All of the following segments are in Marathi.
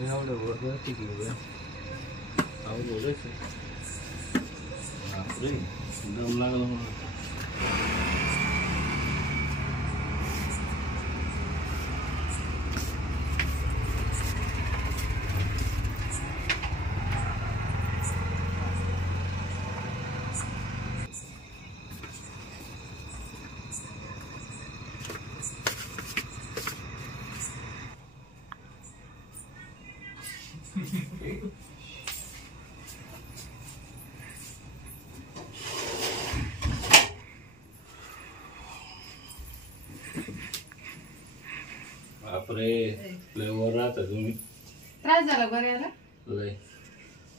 एवढं वर ठीक आहे बापरे दम लागला मला. बापरे लय वर राहता तुम्ही. त्रास झाला बरं याला. लय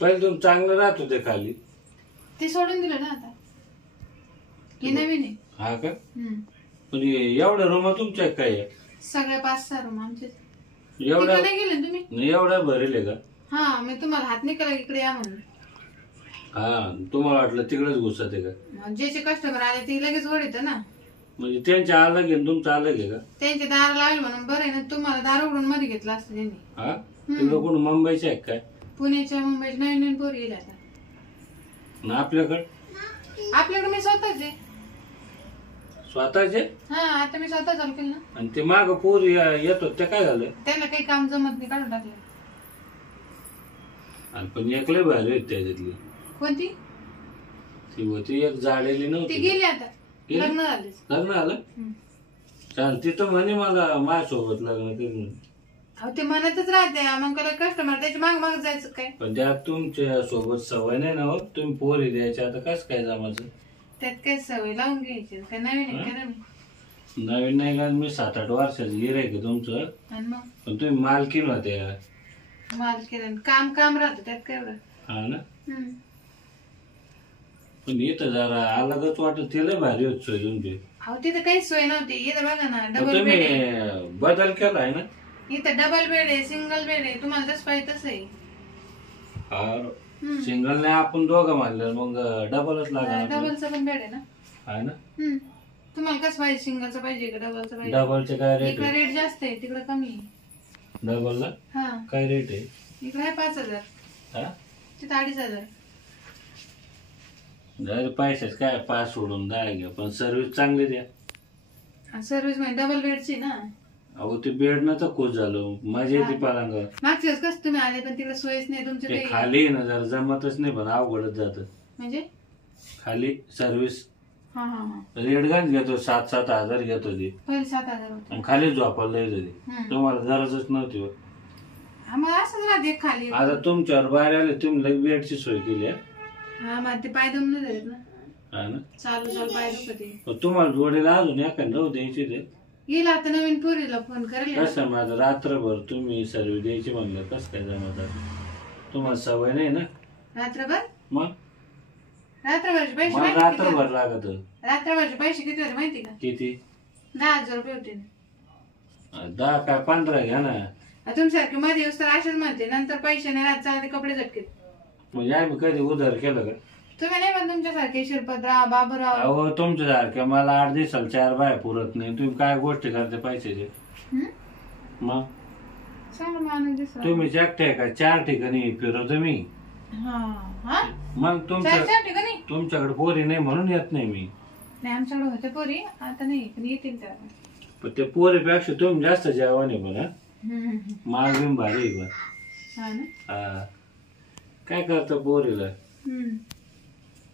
पहिले तुम्ही चांगलं राहत होते खाली. ते सोडून दिलं ना आता. हे नवीन आहे. हा का. पण एवढ्या रूम तुमच्या काय आहे? सगळे 5-6 रूम आमचे. एवढ्या नाही गेले तुम्ही. नाही एवढ्या भरेल का? हा मी तुम्हाला हात नाही केला इकडे या म्हणून. हा तुम्हाला वाटलं तिकडेच घुसत आहे का? ज्याचे कस्टमर आले ते लगेच वर येतं ना. म्हणजे त्यांच्या अलग आहे तुमचं अलग आहे का? त्यांचे दार लावले म्हणून बरं आहे ना. तुम्हाला दार उघडून मध्ये घेतला असतं त्यांनी. हा तिकडं कोण मुंबईचे आहे काय? पुण्याच्या मुंबईच्या नवीन नवीन पोरी येईल आता. आपल्याकडे मी स्वतःच आहे. स्वतःचे? हा आता मी स्वतः चालू केलं ना. आणि ते माग पोरी येतो ते काय झालं? त्यांना काही काम जमत नाही काढून टाकलं. आणि पण एकले भारी होती त्याच्यातली. कोणती? ती होती एक झाडेली नव्हती. ती गेली आता. लग्न झाले. लग्न आलं चाल तिथं म्हणे मला माझ्यासोबत लग्न करून. अहो ते म्हणतच राहते मग कस्टमर त्याच्या माग माग जायचं काय. पण त्यात तुमच्या सोबत सवय नाही ना हो. तुम्ही पोरी द्यायच्या आता कसं काय जमायचं? त्यात काय सवय लावून घ्यायची काय नवीन आहे का? नवीन नाही का मी 7-8 वर्षाचं गिऱ्हाईक आहे तुमचं. आणि मग पण तुम्ही मालकीन होते. माल केलं काम राहतं त्यात काय एवढं. हा ना. पण इथं जरा अलगच वाटत. तिला भारी होत सोय तुमची. अहो तिथं काहीच सोय नव्हती. इथं बघा ना डबल तुम्ही बेड आहे. बदल केलाय ना. इथं डबल बेड आहे सिंगल बेड आहे. तुम्हाला जसं पाहिजे तसं आहे. सिंगल नाही आपण दोघं मानलं मग डबलच लागणार. डबलचा पण बेड आहे ना. आहे ना. तुम्हाला कसं पाहिजे सिंगलचं पाहिजे का डबलचं पाहिजे? डबलचे काय रेट? इकडे रेट जास्त आहे तिकडे कमी आहे. डबलला हा काय रेट आहे? इकडे आहे 5,000. हा तिथं 2,500. जर पैसेच काय 5 सोडून 10 घ्या पण सर्व्हिस चांगली द्या. सर्व्हिस म्हणजे डबल बेडची ना. अहो ते बेड न तर खुश झालो मजा येते पारांगा. मागच्या वेळेस कसं तुम्ही आले पण तिकडे सोयच नाही तुमच्या ते काही. खाली ना जरा जमतच नाही पण अवघडच जात. म्हणजे खाली सर्व्हिस हा हा हा रेडगंज घेतो 7-7 हजार घेतो ते. पहिले 7,000 होते. आणि खाली झोपायला येत होते. तुम्हाला गरजच नव्हती. आम्हाला असंच राहते खाली. आता तुमच्यावर बाहेर आले तुम्ही लग बेडची सोय केली. हा मग ते पाय दम नाही झालेत ना. हा ना. चालू पाय दुखते. तुम्हाला जोडीला अजून एखादं द्यायची ते. येईल आता नवीन पोरीला फोन करेल. कसं माझं रात्रभर तुम्ही सर्व्हिस द्यायची म्हणलं कसं काय जमत? तुम्हाला सवय नाही ना. रात्रभर मग रात्रभरचे पैसे मला रात्रभर लागत. रात्रभरचे पैसे किती होते माहिती का? किती? 10,000 रुपये होते. 10 काय 15 घ्या ना. तुमच्यासारखे मध्ये येऊस तर असेच म्हणते नंतर पैसे नाही राहत चालते कपडे झटकेत. म्हणजे आम्ही कधी उधार केलं का? तुम्ही नाही पण तुमच्यासारखे शिरपतराव बाबूराव. अहो तुमच्यासारख्या मला 8 दिवसाला 4 बाय पुरत नाही. तुम्ही काय गोष्टी करते पैशाचे? मग चांगला माणूस दिसला. तुम्ही एकट्या का 4 ठिकाणी फिरवतो मी. मग तुमच्याकडे पोरी नाही म्हणून येत नाही मी. नाही आमच्याकडे होते पोरी आता नाही पण येतील त्या. पण ते पोरीपेक्षा तुम्ही जास्त जेवण आहे म्हणा. माल बिम भारी आहे. हा ना. काय करतो पोरीला?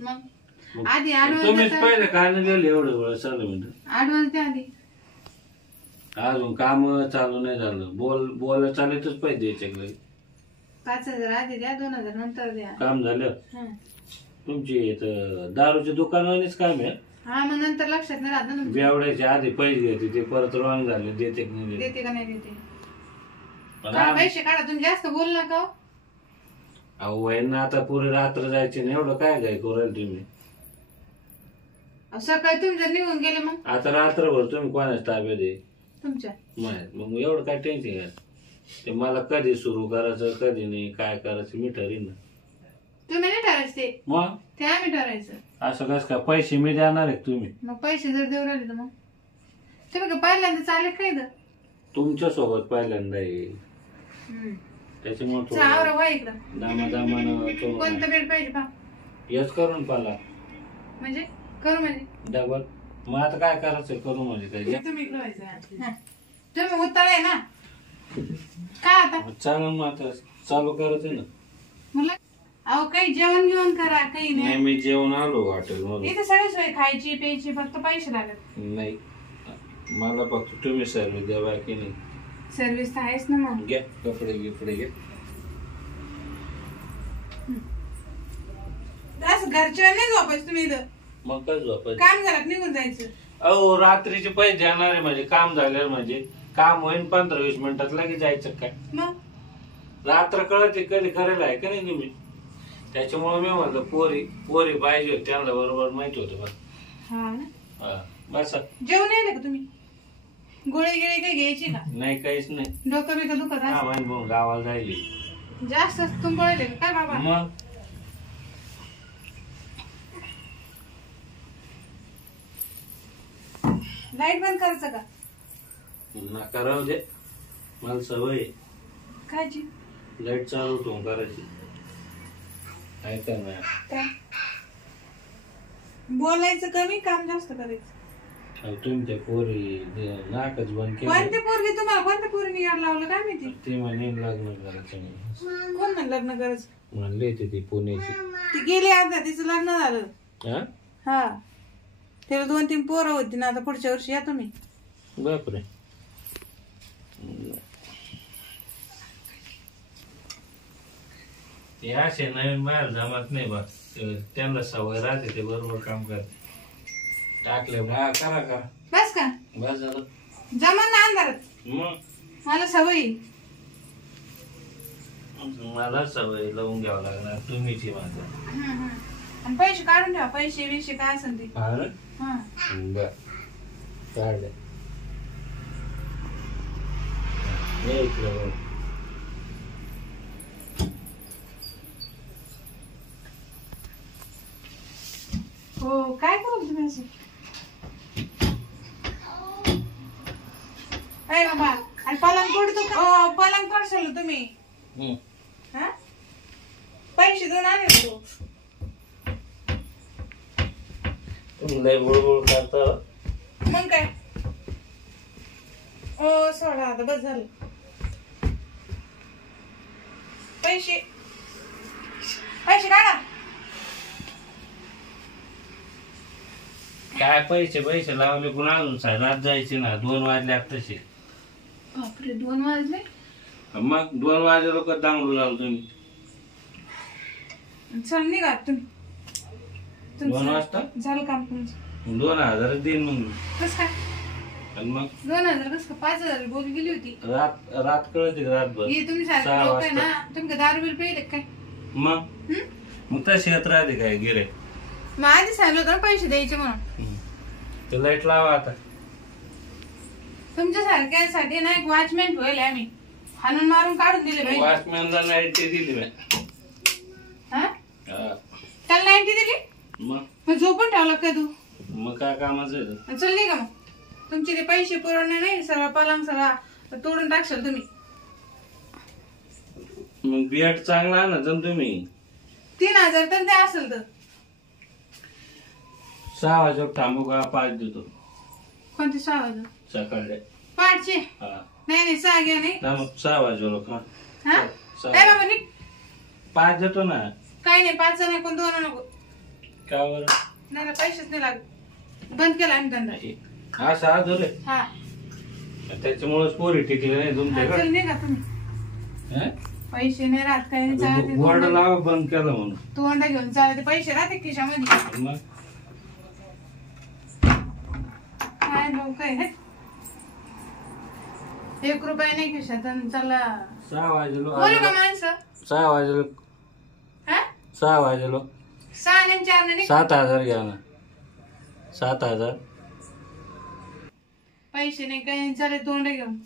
मग आधी तुम्हीच पहिले काय गेले एवढं वेळ चालू म्हणत. ऍडव्हान्स द्या आधी. अजून काम चालू नाही झालं. बोल चालतच पाहिजे द्यायच्याकडे. 5,000 आधी द्या 2,000 नंतर द्या. काम झालं. तुमची दारूच्या दुकानानेच काम आहे. हा मग नंतर लक्षात नाही राहत ना. बेवड्याच्या आधी पैसे घेते ते परत रॉंग झाले देते का नाही देते का नाही देते. पैसे काढा तुम्ही जास्त बोल नका. अहो वयांना आता पुरी रात्र जायची नाही. एवढं काय काय करू तुम्ही? सकाळी तुमच्या निघून गेले मग आता रात्रभर तुम्ही कोणाच ताब्यात आहे? तुमच्या. मग एवढं काय टेन्शन घ्या. ते मला कधी सुरू करायचं कधी नाही काय करायचं मी ठरीन ना. तुम्ही नाही ठरायचं ते. मग ते आम्ही ठरायचं. असं कसं काय पैसे मी देणार आहे तुम्ही? मग पैसे जर देऊ राहिले तर मग तुम्ही का पहिल्यांदा चालेल काय तर तुमच्या सोबत पहिल्यांदा येईल. त्याच्यामुळे आवरा वा इकडं. दामादामानं कोणतं बेड पाहिजे पा? हेच करून पाला म्हणजे करू म्हणजे डबल. मग आता काय करायचं करू म्हणजे काय तुम्ही इकडं व्हायचं. तुम्ही उताळ आहे ना काय आता चालू. मग आता चालू करायचं ना मला. अहो काही जेवण घेऊन करा काही नाही. नाही. मी जेवण आलो हॉटेल मधून. इथे सगळी सोय खायची प्यायची फक्त पैसे लागत. नाही मला फक्त तुम्ही सर्विस द्या बाकी नाही. सर्विस तर आहेच ना मग. घ्या कपडे गिपडे घ्या. असं घरच्या नाही झोपायचं तुम्ही इथं. मग काय झोपायचं काम घरात निघून जायचं. अहो रात्रीचे पैसे देणार आहे म्हणजे काम झाल्यावर म्हणजे काम होईन 15-20 मिनिटात लगेच जायचं काय. मग रात्र कळत कधी करायला आहे का नाही तुम्ही. त्याच्यामुळे मी म्हणलं पोरी पाहिजे होती त्यांना बरोबर माहिती होतं बस. हा ना. बस जेवण येईल का तुम्ही? गोळे गिळे काही घ्यायची का? नाही काहीच नाही. डोकं बिकं दुखत हा असं? म्हणजे मग गावाला जायली जास्त तुंबळले काय बाबा? मग लाईट बंद करायचं का? नका राहू दे मला सवय आहे. कायची? लाईट चालू ठेवून करायची. काय करणार काय? बोलायचं कमी काम जास्त करायचं. तुमच्या पोरी नाकच बंद केलं. कोणत्या पोरगी तुम्हाला कोणत्या पोरीने याड लावलं काय माहिती? ते म्हणे लग्न करायचं नाही. कोण म्हणलं लग्न करायचं? म्हणले ती पुण्याची. ती गेली आता तिचं लग्न झालं. हा हा तिला 2-3 पोरं होती ना. आता पुढच्या वर्षी या तुम्ही. बापरे. ते असे नवीन बाहेर जमत नाही बा. त्यांना सवय राहते ते बरोबर काम करते. टाकले बा करा बस का? बस झालं. जमा ना अंधारात. मग मला सवय. मला सवय लावून घ्यावं लागणार तुम्हीची माझं. आणि पैसे काढून ठेवा. पैसे बिशे काय असेल ते. हा बर काढले. हो काय करू तुम्ही असं? अरे बाबा आणि पलंग तोडतो. पलंग तोडशाल तुम्ही. हा पैसे देऊन आले तो. तुम्ही लय बोळबोळ करता. मग काय? ओ सोडा आता बस झालं. पैसे काढा. काय पैसे लावले पण अजून रात जायचे ना. 2 वाजले तसे. बापरे 2 वाजले. मग 2 वाजे लोक दांगडू लावलो तुम्ही. चल निघा तुम्ही. 2 वाजता झालं काम तुमचं. 2000 देईन मग. कस काय? आणि मग 2000 कस काय? 5000 बोल गेली होती. रात कळते रातभर. हे तुम्ही सारखे लोक आहे ना. तुम्ही दारू बिल पेले काय? मग तशी येत राहते काय गिरे. मग आधी सांगितलं होतं ना पैसे द्यायचे म्हणून. ते लाईट लावा आता. तुमच्या सारख्यासाठी ना एक वॉचमॅन ठेवले आम्ही. हाणून मारून काढून दिले पाहिजे. वॉचमॅनला लाईट दिली मी. हा त्याला 90 दिली. मग झोपून ठेवला काय तू? मग काय कामाचं. चल नाही का मग. तुमचे ते पैसे पुरवणार नाही. सगळा पलंग सगळा तोडून टाकशाल तुम्ही. मग बियाट चांगला ना जम तुम्ही. 3000 तर ते असेल तर. 6 वाजता थांबू का 5 देतो. कोणते 6 वाजता? सकाळी 5चे. नाही 6 घ्या नाही. 6 वाजे लोक. हा काय बाबा निघ. 5 देतो ना. काही नाही 5 नाही कोण 2 नको. का बरं? नाही पैसेच नाही लागत. बंद केला आम्ही धंदा. हा 6 धरले. हा त्याच्यामुळेच पोरी टिकले नाही तुमच्याकडे. चल निघा तुम्ही. पैसे नाही राहत काही नाही चालत. बोर्ड लावा बंद केलं म्हणून. तोंडा घेऊन चालते. पैसे राहते खिशामध्ये. मग काय लोक आहे. 1 रुपया नाही खिशात. चला 6 वाजे लोक. बोलू का माणसं? 6 वाजे लोक. हा 6 वाजे लोक. 6 आणि 4 नाही. 7000 घ्या ना. 7000. पैसे नाही काही चालेल. तोंड घेऊन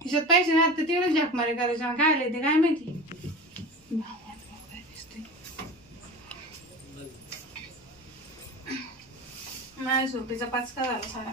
खिशात पैसे नाही तर तिकडे झक मारे करायच्या. काय आले ते काय माहिती. माझ्या झोपेचा 5 का झाला सारा.